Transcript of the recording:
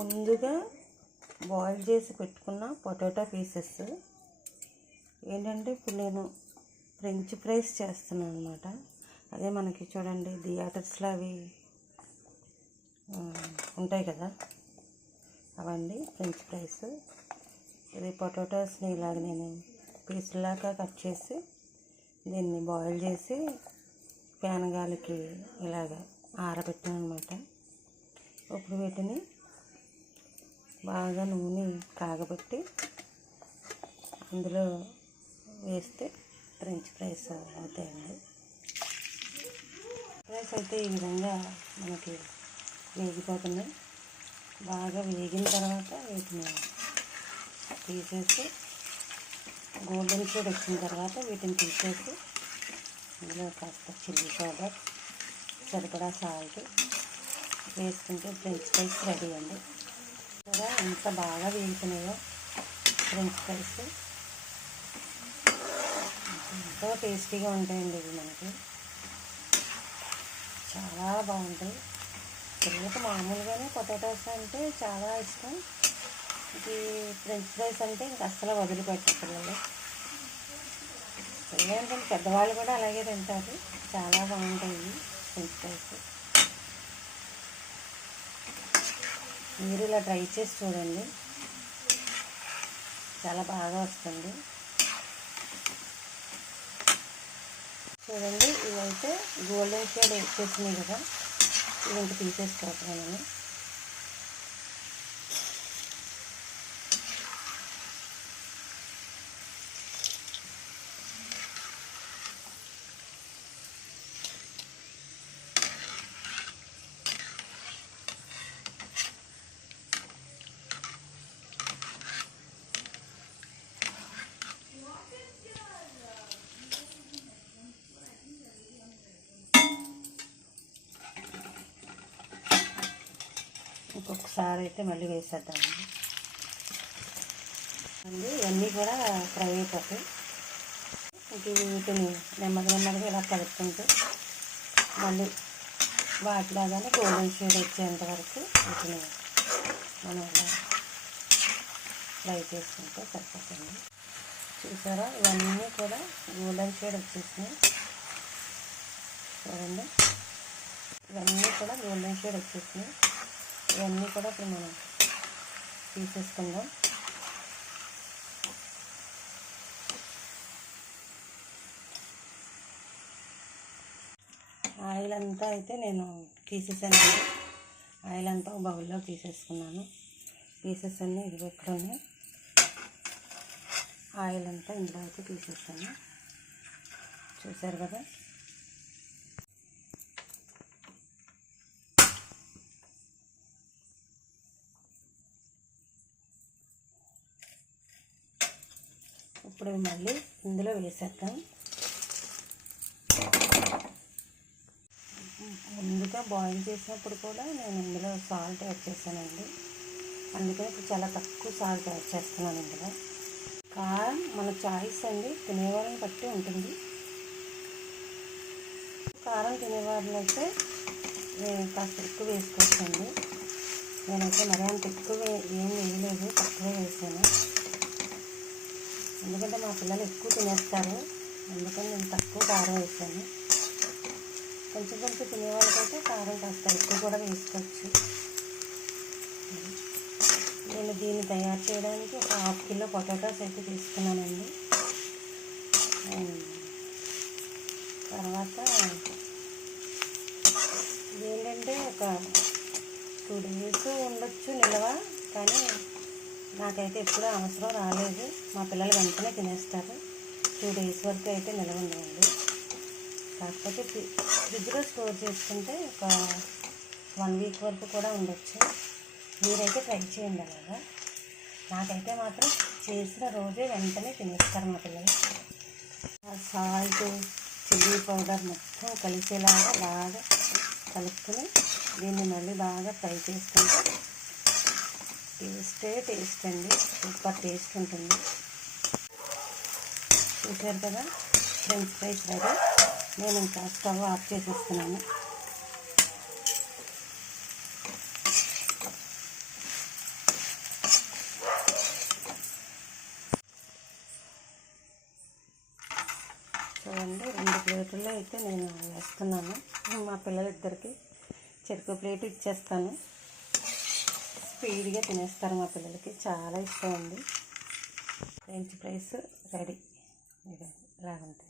ముందుగా బాయిల్ చేసి పెట్టుకున్న పొటాటో పీసెస్ ఏంటంటే ఇప్పుడు నేను ఫ్రెంచ్ ఫ్రైస్ చేస్తున్నాను అనమాట. అదే మనకి చూడండి థియేటర్స్లో అవి ఉంటాయి కదా, అవండి ఫ్రెంచ్ ఫ్రైస్. ఇది పొటాటోస్ని ఇలాగ నేను పీసులాగా కట్ చేసి దీన్ని బాయిల్ చేసి ప్యాన్ గాలికి ఇలాగ ఆరబెట్టాను అనమాట. ఇప్పుడు వీటిని బాగా నూనె కాగబెట్టి అందులో వేస్తే ఫ్రెంచ్ ఫ్రైస్ అవుతాయండి. ఫ్రైస్ అయితే ఈ విధంగా మనకి వేగిపోతున్నాయి. బాగా వేగిన తర్వాత వీటిని తీసేసి గోల్డెన్ షేడ్ వచ్చిన తర్వాత వీటిని తీసేసి ఇందులో కాస్త చిల్లీ పౌడర్, సరిపడా సాల్ట్ వేసుకుంటే ఫ్రెంచ్ ఫ్రైస్ రెడీ అండి. కూడా ఎంత బాగా వేగుతున్నాయో ఫ్రెంచ్ ఫ్రైస్, ఎంతో టేస్టీగా ఉంటాయండి. ఇవి మనకి చాలా బాగుంటాయి. పిల్లలకి మామూలుగానే పొటాటోస్ అంటే చాలా ఇష్టం. ఇది ఫ్రెంచ్ ఫ్రైస్ అంటే ఇంక అస్సలు వదిలిపెట్టారు పిల్లలు. ఏంటంటే పెద్దవాళ్ళు కూడా అలాగే తింటారు. చాలా బాగుంటాయి ఫ్రెంచ్ ఫ్రైస్. మీరు ఇలా ట్రై చేసి చూడండి, చాలా బాగా వస్తుంది. చూడండి ఇవైతే గోల్డెన్ షేడ్ వచ్చేసినాయి కదా, ఇవి ఇంక తీసేసుకోవట్లేను. ఇంకొకసారి అయితే మళ్ళీ వేసేద్దామండి. ఇవన్నీ కూడా ఫ్రై అయిపోతాయి. ఇంక వీటిని నెమ్మదిగా ఇలా కలుపుకుంటూ మళ్ళీ వాటిలాగానే గోల్డెన్ షేడ్ వచ్చేంత వరకు వీటిని మనం ఇలా ఫ్రై చేసుకుంటే సరిపోతుంది. చూసారా, ఇవన్నీ కూడా గోల్డెన్ షేడ్ వచ్చేసినాయి. చూడండి, ఇవన్నీ కూడా గోల్డెన్ షేడ్ వచ్చేసినాయి. ఇవన్నీ కూడా ఇప్పుడు మనం తీసేసుకుందాం. ఆయిల్ అంతా అయితే నేను తీసేసాను. ఆయిల్ అంతా ఒక బౌల్లో తీసేసుకున్నాను. పీసెస్ అన్నీ ఇది పెట్టుకొని ఆయిల్ అంతా ఇందులో అయితే తీసేసాను. చూసారు కదా, ఇప్పుడు మళ్ళీ ఇందులో వేసేద్దాం. ముందుగా బాయిల్ చేసినప్పుడు కూడా నేను ఇందులో సాల్ట్ యాడ్ చేశానండి. అందుకని ఇప్పుడు చాలా తక్కువ సాల్ట్ యాడ్ చేస్తున్నాను. ఇందులో కారం మన చాయిస్ అండి, తినేవాళ్ళని బట్టి ఉంటుంది. కారం తినేవాళ్ళైతే కాస్త ఎక్కువ వేసుకోవచ్చండి. నేనైతే మరీ అంత ఎక్కువ ఏం వేయలేదు, తక్కువే వేసాను. ఎందుకంటే మా పిల్లలు ఎక్కువ తినేస్తారు, అందుకని నేను తక్కువ కారం వేసాను. కొంచెం తినేవాళ్ళకైతే కారం కాస్త ఎక్కువ కూడా వేసుకోవచ్చు. నేను దీన్ని తయారు చేయడానికి ఒక 1/2 కిలో పొటాటోస్ అయితే తీసుకున్నానండి. తర్వాత ఏంటంటే ఒక 2 days ఉండొచ్చు నిల్వ, కానీ నాకైతే ఎప్పుడూ అవసరం రాలేదు. మా పిల్లలు వెంటనే తినేస్తారు. 2 days వరకు అయితే నిల్వ ఉండవండి. కాకపోతే ఫ్రిడ్జ్లో స్టోర్ చేసుకుంటే ఒక 1 week వరకు కూడా ఉండొచ్చు. మీరైతే ట్రై చేయండి అలాగా. నాకైతే మాత్రం చేసిన రోజే వెంటనే తినేస్తారు మా పిల్లలు. సాల్ట్, చిల్లీ పౌడర్ మొత్తం కలిసేలాగా బాగా కలుపుకొని దీన్ని మళ్ళీ బాగా ఫ్రై చేసుకుంటే టేస్ట్ అండి, సూపర్ టేస్ట్ ఉంటుంది. చూసారు కదా, ఫ్రెంచ్ ఫ్రైస్ రెడీ. నేను ఇంకా స్టవ్ ఆఫ్ చేసేస్తున్నాను. చూడండి 2 ప్లేటుల్లో అయితే నేను వేస్తున్నాను. మా పిల్లలిద్దరికి చెరుకు ప్లేట్ ఇచ్చేస్తాను. స్పీడ్గా తినేస్తారు మా పిల్లలకి, చాలా ఇష్టం అండి. French fries ready. ఇలాగుంటాయి.